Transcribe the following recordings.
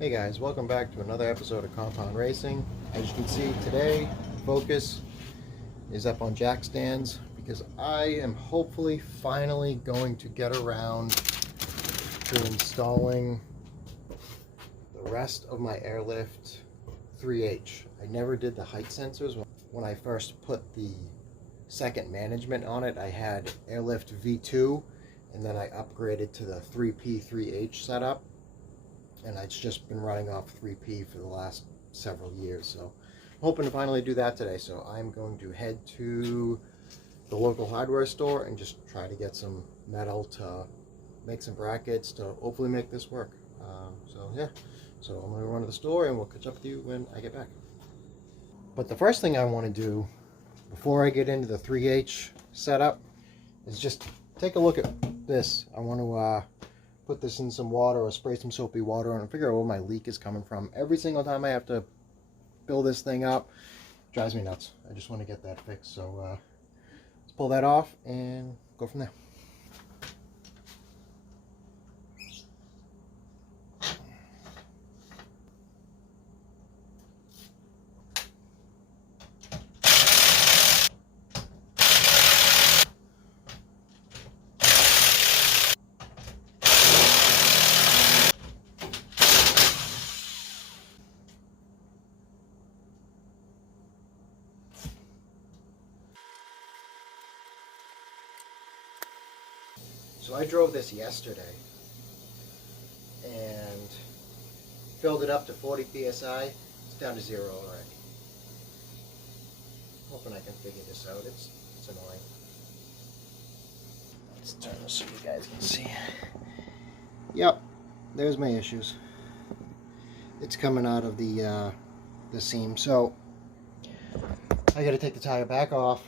Hey guys, welcome back to another episode of Compound Racing. As you can see today, Focus is up on jack stands because I am hopefully finally going to get around to installing the rest of my Airlift 3H. I never did the height sensors. When I first put the second management on it, I had Airlift V2 and then I upgraded to the 3P 3H setup. And it's just been running off 3P for the last several years, so I'm hoping to finally do that today. So I'm going to head to the local hardware store and just try to get some metal to make some brackets to hopefully make this work. So I'm going to run to the store and we'll catch up with you when I get back. But the first thing I want to do before I get into the 3H setup is just take a look at this. I want to put this in some water or spray some soapy water on and figure out where my leak is coming from. Every single time I have to build this thing up, it drives me nuts. I just want to get that fixed. So let's pull that off and go from there. So I drove this yesterday and filled it up to 40 psi. It's down to 0 already. Hoping I can figure this out. It's annoying. Let's turn this so you guys can see. Yep, there's my issues. It's coming out of the seam. So I got to take the tire back off.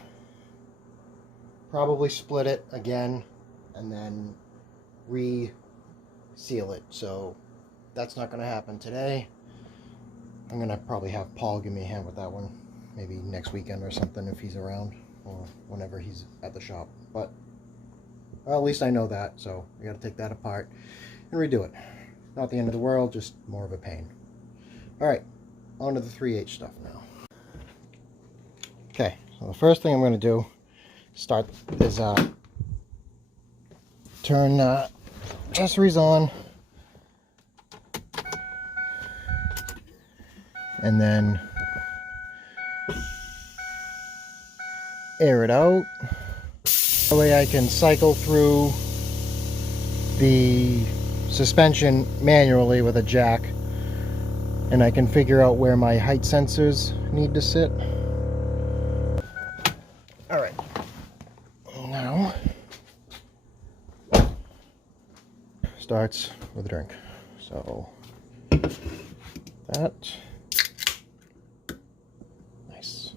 Probably split it again. And then re-seal it. So that's not going to happen today. I'm going to probably have Paul give me a hand with that one. Maybe next weekend or something if he's around. Or whenever he's at the shop. But well, at least I know that. So I got to take that apart and redo it. Not the end of the world, just more of a pain. Alright, on to the 3H stuff now. Okay, so the first thing I'm going to do start is turn accessories on and then air it out. That way I can cycle through the suspension manually with a jack and I can figure out where my height sensors need to sit. Alright, now starts with a drink. So that nice.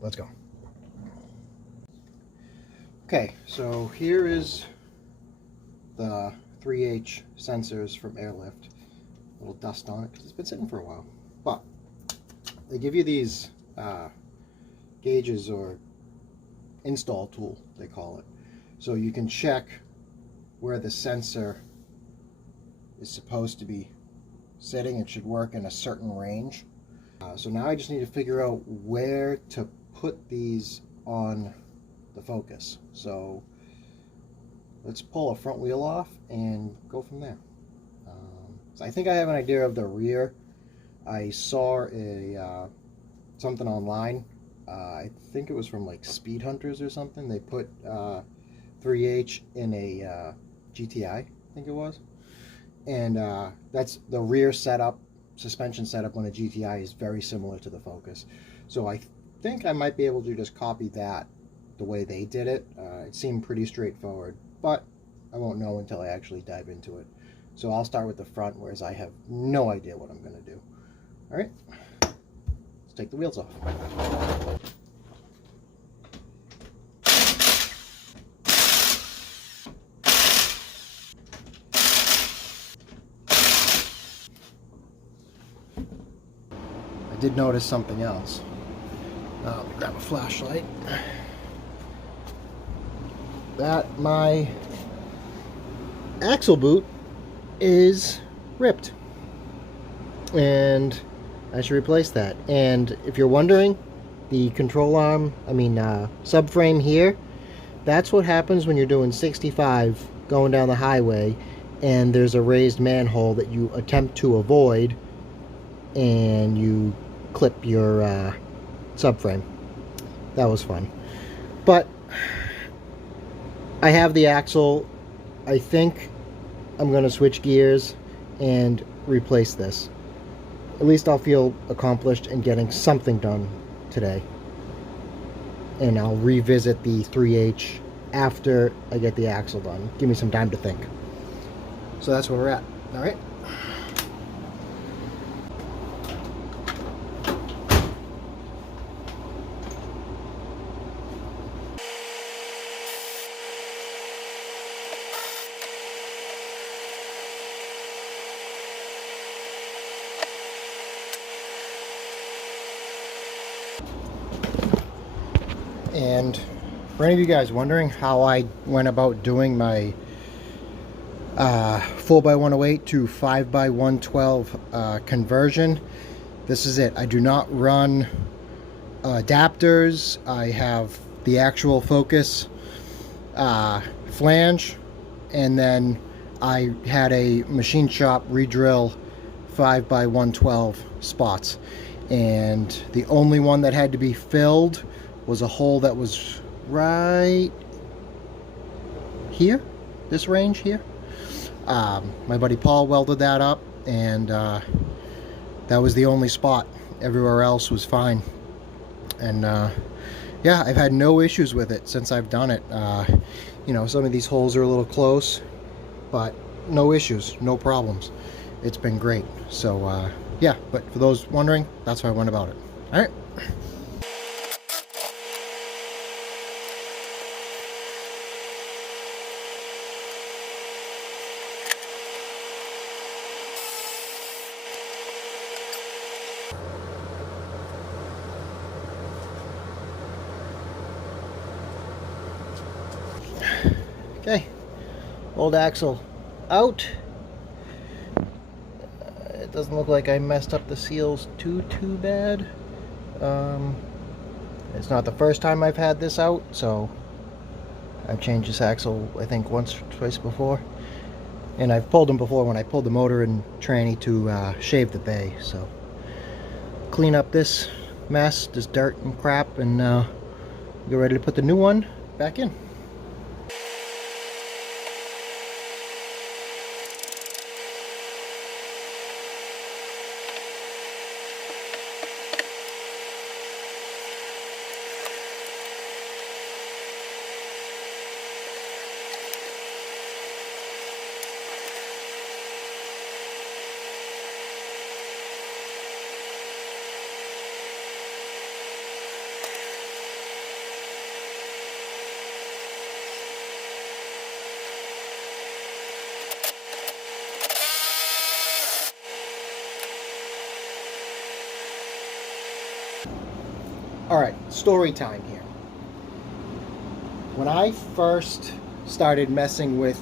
Let's go. Okay, so here is the 3H sensors from Airlift. A little dust on it because it's been sitting for a while. But they give you these gauges or install tool, they call it. So you can check where the sensor is supposed to be sitting. It should work in a certain range. So now I just need to figure out where to put these on the Focus. So let's pull a front wheel off and go from there. So I think I have an idea of the rear. I saw something online. I think it was from like Speed Hunters or something. They put 3H in a GTI, I think it was. And that's the rear setup, suspension setup on a GTI is very similar to the Focus. So I think I might be able to just copy that the way they did it. It seemed pretty straightforward, but I won't know until I actually dive into it. So I'll start with the front, whereas I have no idea what I'm going to do. All right. Let's take the wheels off. I did notice something else. Let me grab a flashlight. That my axle boot is ripped, and I should replace that. And if you're wondering, the control arm, subframe here, that's what happens when you're doing 65 going down the highway and there's a raised manhole that you attempt to avoid and you clip your subframe. That was fun. But I have the axle. I think I'm going to switch gears and replace this. At least I'll feel accomplished in getting something done today. And I'll revisit the 3H after I get the axle done. Give me some time to think. So that's where we're at. All right. And for any of you guys wondering how I went about doing my 4x108 to 5x112 conversion, this is it. I do not run adapters. I have the actual Focus flange, and then I had a machine shop re-drill 5x112 spots, and the only one that had to be filled was a hole that was right here, this range here. My buddy Paul welded that up, and that was the only spot. Everywhere else was fine. And yeah, I've had no issues with it since I've done it. You know, some of these holes are a little close, but no issues, no problems. It's been great. So yeah, but for those wondering, that's how I went about it. All right. Okay, old axle out. It doesn't look like I messed up the seals too bad. It's not the first time I've had this out, so I've changed this axle I think once or twice before, and I've pulled them before when I pulled the motor and tranny to shave the bay. So clean up this mess, this dirt and crap, and get ready to put the new one back in. Alright, story time here. When I first started messing with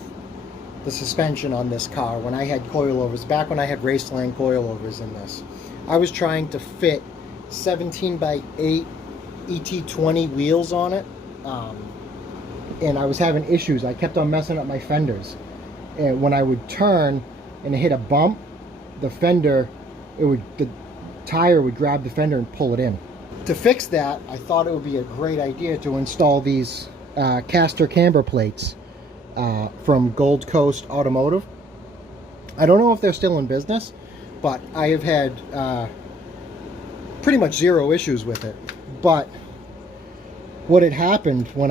the suspension on this car, when I had coilovers, back when I had Raceland coilovers in this, I was trying to fit 17x8 ET20 wheels on it, and I was having issues. I kept on messing up my fenders, and when I would turn and hit a bump, the tire would grab the fender and pull it in. To fix that, I thought it would be a great idea to install these caster camber plates from Gold Coast Automotive. I don't know if they're still in business, but I have had pretty much zero issues with it. But what had happened when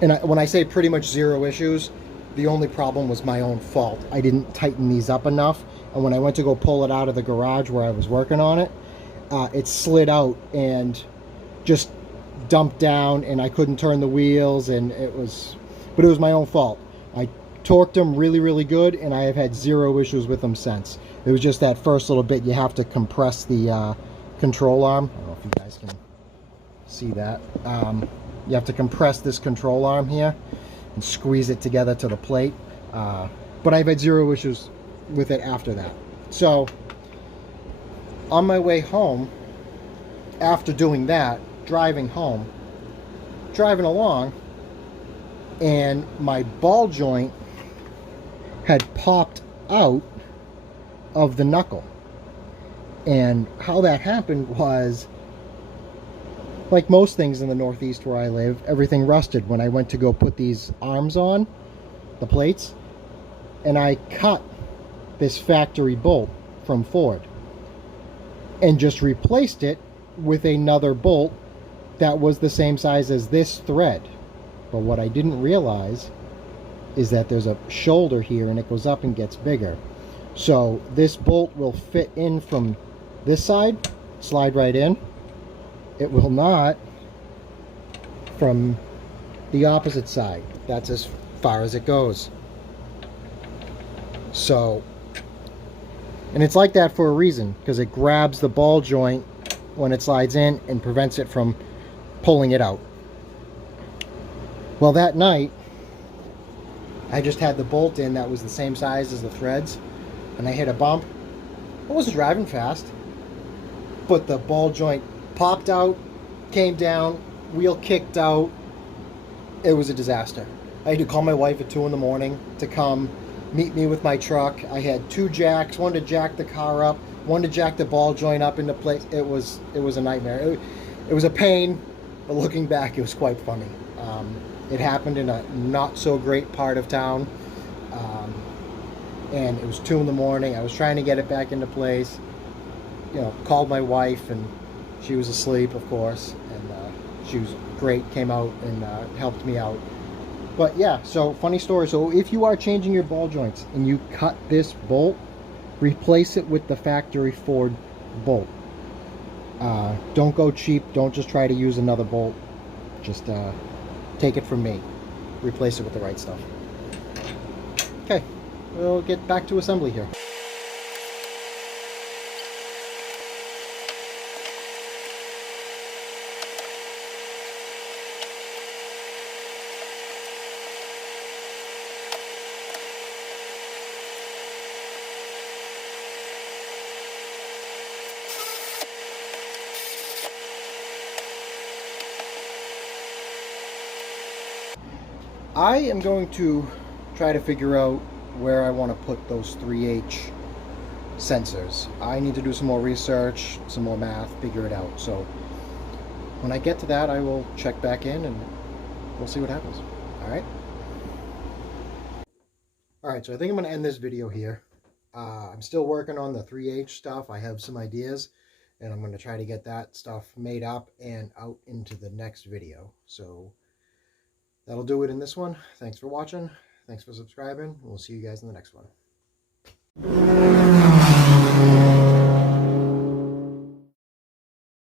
when I say pretty much zero issues, the only problem was my own fault. I didn't tighten these up enough, and when I went to go pull it out of the garage where I was working on it, it slid out and just dumped down, and I couldn't turn the wheels, and it was my own fault. I torqued them really good, and I have had zero issues with them since. It was just that first little bit. You have to compress the control arm. I don't know if you guys can see that. You have to compress this control arm here, and squeeze it together to the plate. But I've had zero issues with it after that. So on my way home, after doing that, driving along, and my ball joint had popped out of the knuckle. And how that happened was, like most things in the Northeast where I live, everything rusted when I went to go put these arms on, the plates, and I cut this factory bolt from Ford and just replaced it with another bolt that was the same size as this thread. But what I didn't realize is that there's a shoulder here and it goes up and gets bigger. So this bolt will fit in from this side, slide right in. It will not from the opposite side. That's as far as it goes. So, and it's like that for a reason, because it grabs the ball joint when it slides in and prevents it from pulling it out. Well, that night I just had the bolt in that was the same size as the threads, and I hit a bump. I wasn't driving fast, but the ball joint popped out, came down, wheel kicked out. It was a disaster. I had to call my wife at 2 in the morning to come meet me with my truck. I had 2 jacks, one to jack the car up, one to jack the ball joint up into place. It was a nightmare. It was a pain, but looking back, it was quite funny. It happened in a not so great part of town, and it was 2 in the morning. I was trying to get it back into place. You know, called my wife, and she was asleep, of course, and she was great, came out and helped me out. But yeah, so funny story. So if you are changing your ball joints and you cut this bolt, replace it with the factory Ford bolt. Don't go cheap. Don't just try to use another bolt. Just take it from me. Replace it with the right stuff. Okay, we'll get back to assembly here. I am going to try to figure out where I want to put those 3H sensors. I need to do some more research, some more math, figure it out. So when I get to that, I will check back in and we'll see what happens. All right, so I think I'm going to end this video here. I'm still working on the 3H stuff. I have some ideas, and I'm going to try to get that stuff made up and out into the next video. So that'll do it in this one. Thanks for watching. Thanks for subscribing. We'll see you guys in the next one.